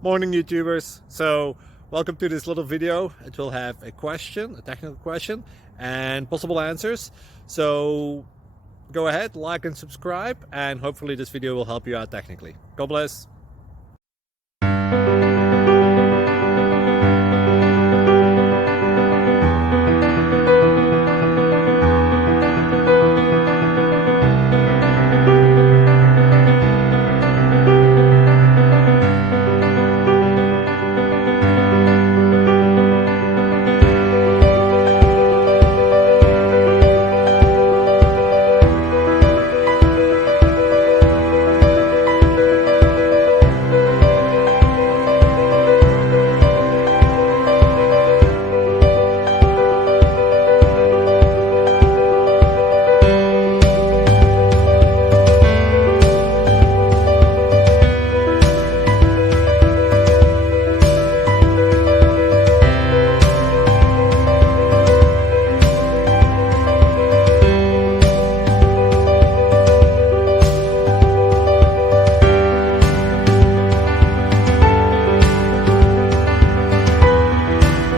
Morning YouTubers. So welcome to this little video. It will have a question, a technical question, and possible answers. So go ahead, like and subscribe, and hopefully this video will help you out technically. God bless.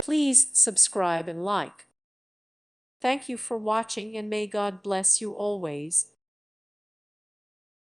Please subscribe and like. Thank you for watching, and may God bless you always.